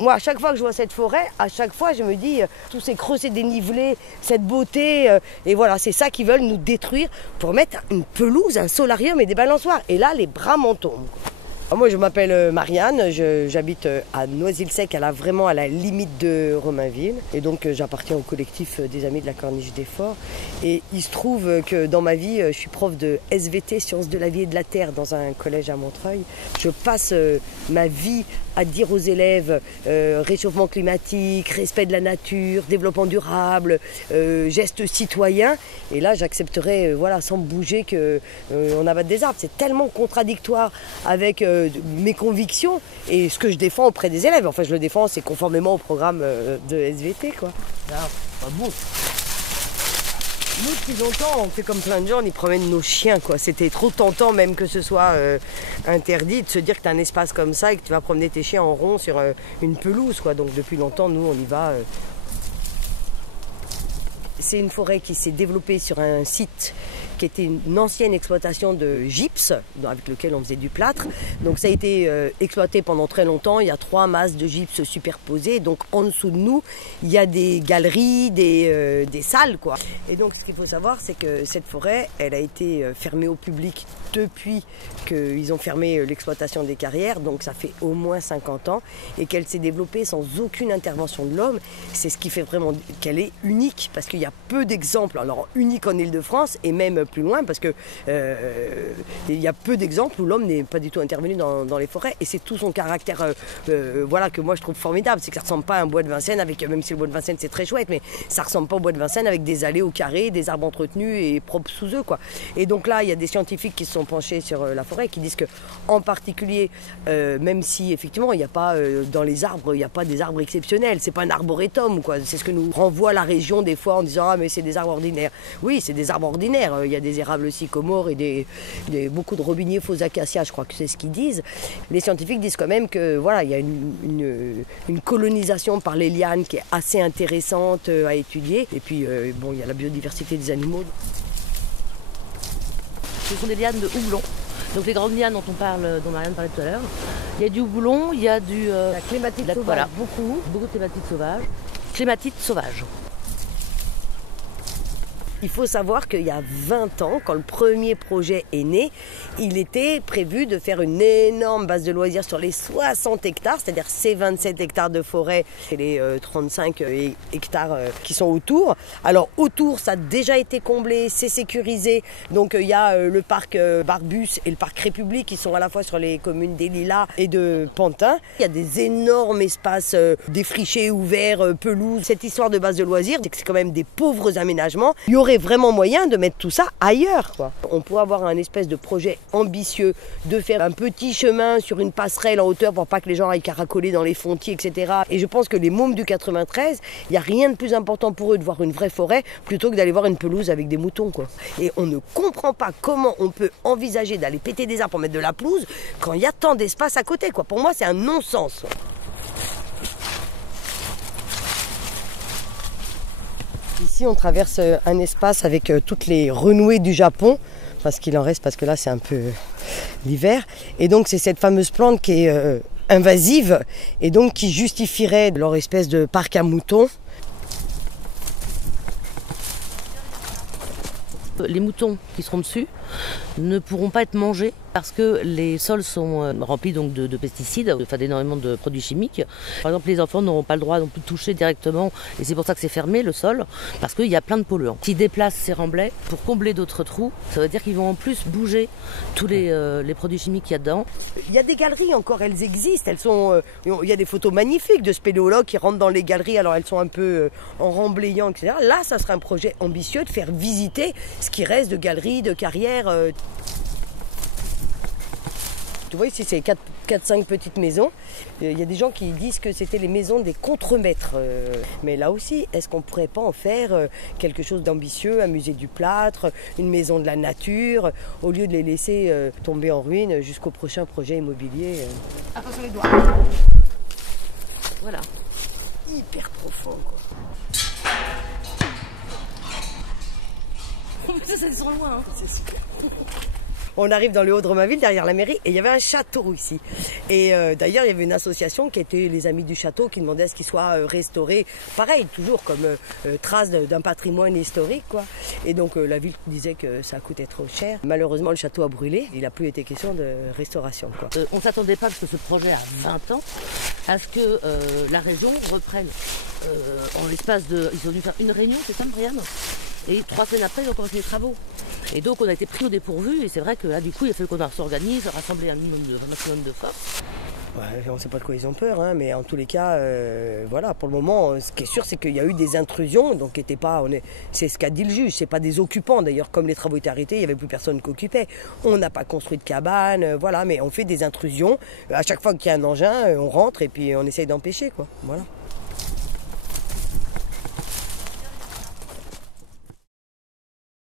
Moi, à chaque fois que je vois cette forêt, à chaque fois, je me dis, tous ces creux, ces dénivelés, cette beauté, et voilà, c'est ça qu'ils veulent nous détruire pour mettre une pelouse, un solarium et des balançoires. Et là, les bras m'en tombent. Moi, je m'appelle Marianne, j'habite à Noisy-le-Sec, vraiment à la limite de Romainville. Et donc, j'appartiens au collectif des Amis de la Corniche des Forts. Et il se trouve que dans ma vie, je suis prof de SVT, Sciences de la vie et de la terre, dans un collège à Montreuil. Je passe ma vie à dire aux élèves réchauffement climatique, respect de la nature, développement durable, gestes citoyens. Et là, j'accepterais, voilà, sans bouger, qu'on abatte des arbres. C'est tellement contradictoire avec mes convictions et ce que je défends auprès des élèves. Enfin, je le défends, c'est conformément au programme de SVT, quoi. Ah, pas bon. Nous, depuis longtemps, on fait comme plein de gens, on y promène nos chiens, quoi. C'était trop tentant, même que ce soit interdit, de se dire que tu as un espace comme ça et que tu vas promener tes chiens en rond sur une pelouse, quoi. Donc, depuis longtemps, nous, on y va. C'est une forêt qui s'est développée sur un site qui était une ancienne exploitation de gypse, avec lequel on faisait du plâtre. Donc ça a été exploité pendant très longtemps. Il y a 3 masses de gypse superposées. Donc en dessous de nous, il y a des galeries, des salles, quoi. Et donc ce qu'il faut savoir, c'est que cette forêt, elle a été fermée au public depuis qu'ils ont fermé l'exploitation des carrières. Donc ça fait au moins 50 ans. Et qu'elle s'est développée sans aucune intervention de l'homme. C'est ce qui fait vraiment qu'elle est unique. Parce qu'il y a peu d'exemples. Alors unique en Île-de-France et même plus loin parce que il y a peu d'exemples où l'homme n'est pas du tout intervenu dans les forêts et c'est tout son caractère voilà que moi je trouve formidable, c'est que ça ressemble pas à un bois de Vincennes avec, même si le bois de Vincennes c'est très chouette, mais ça ressemble pas au bois de Vincennes avec des allées au carré, des arbres entretenus et propres sous eux, quoi. Et donc là il y a des scientifiques qui se sont penchés sur la forêt qui disent que en particulier même si effectivement il n'y a pas dans les arbres, il n'y a pas des arbres exceptionnels, c'est pas un arboretum, quoi. C'est ce que nous renvoie la région des fois en disant ah mais c'est des arbres ordinaires. Oui, c'est des arbres ordinaires. Il y a des érables sycomores et beaucoup de robiniers faux acacias, je crois que c'est ce qu'ils disent. Les scientifiques disent quand même que voilà, il y a une colonisation par les lianes qui est assez intéressante à étudier. Et puis bon, il y a la biodiversité des animaux. Ce sont des lianes de houblon. Donc les grandes lianes dont Marianne parlait tout à l'heure. Il y a du houblon, il y a du la clématite sauvage, voilà, beaucoup de clématite sauvage. Clématite sauvage. Il faut savoir qu'il y a 20 ans, quand le premier projet est né, il était prévu de faire une énorme base de loisirs sur les 60 hectares, c'est-à-dire ces 27 hectares de forêt et les 35 hectares qui sont autour. Alors autour, ça a déjà été comblé, c'est sécurisé. Donc il y a le parc Barbus et le parc République qui sont à la fois sur les communes des Lilas et de Pantin. Il y a des énormes espaces défrichés, ouverts, pelouses. Cette histoire de base de loisirs, c'est que c'est quand même des pauvres aménagements. Il y aurait vraiment moyen de mettre tout ça ailleurs, quoi. On pourrait avoir un espèce de projet ambitieux de faire un petit chemin sur une passerelle en hauteur pour pas que les gens aillent caracoler dans les fontiers, etc. Et je pense que les mômes du 93, il n'y a rien de plus important pour eux de voir une vraie forêt plutôt que d'aller voir une pelouse avec des moutons, quoi. Et on ne comprend pas comment on peut envisager d'aller péter des arbres pour mettre de la pelouse quand il y a tant d'espace à côté, quoi. Pour moi, c'est un non-sens. Ici, on traverse un espace avec toutes les renouées du Japon, parce qu'il en reste, parce que là, c'est un peu l'hiver. Et donc, c'est cette fameuse plante qui est invasive et donc qui justifierait leur espèce de parc à moutons. Les moutons qui seront dessus ne pourront pas être mangés parce que les sols sont remplis donc de pesticides, enfin d'énormément de produits chimiques. Par exemple, les enfants n'auront pas le droit non plus de toucher directement, et c'est pour ça que c'est fermé le sol, parce qu'il y a plein de polluants. S'ils déplacent ces remblais pour combler d'autres trous, ça veut dire qu'ils vont en plus bouger tous les produits chimiques qu'il y a dedans. Il y a des galeries encore, elles existent, elles sont, il y a des photos magnifiques de spéléologues qui rentrent dans les galeries, alors elles sont un peu en remblayant, etc. Là, ça serait un projet ambitieux de faire visiter ce qui reste de galeries, de carrières. Tu vois, ici, c'est 4-5 petites maisons. Il y a des gens qui disent que c'était les maisons des contremaîtres. Mais là aussi, est-ce qu'on ne pourrait pas en faire quelque chose d'ambitieux, un musée du plâtre, une maison de la nature, au lieu de les laisser tomber en ruine jusqu'au prochain projet immobilier. Attention les doigts. Voilà. Hyper profond, quoi. Ça sent loin. Hein. C'est super. On arrive dans le Haut-de-Romainville, derrière la mairie, et il y avait un château ici. Et d'ailleurs, il y avait une association qui était les Amis du Château, qui demandait à ce qu'il soit restauré. Pareil, toujours comme trace d'un patrimoine historique, quoi. Et donc la ville disait que ça coûtait trop cher. Malheureusement, le château a brûlé. Il n'a plus été question de restauration, quoi. On ne s'attendait pas, parce que ce projet a 20 ans, à ce que la région reprenne en l'espace de... Ils ont dû faire une réunion, c'est ça, Marianne ? Et 3 semaines après, ils ont commencé les travaux. Et donc, on a été pris au dépourvu. Et c'est vrai que là, du coup, il a fallu qu'on s'organise, rassembler un maximum de force. Ouais, on ne sait pas de quoi ils ont peur, hein, mais en tous les cas, voilà, pour le moment, ce qui est sûr, c'est qu'il y a eu des intrusions, donc c'est ce qu'a dit le juge, c'est pas des occupants. D'ailleurs, comme les travaux étaient arrêtés, il n'y avait plus personne qui occupait. On n'a pas construit de cabane, voilà, mais on fait des intrusions. À chaque fois qu'il y a un engin, on rentre et puis on essaye d'empêcher, quoi. Voilà.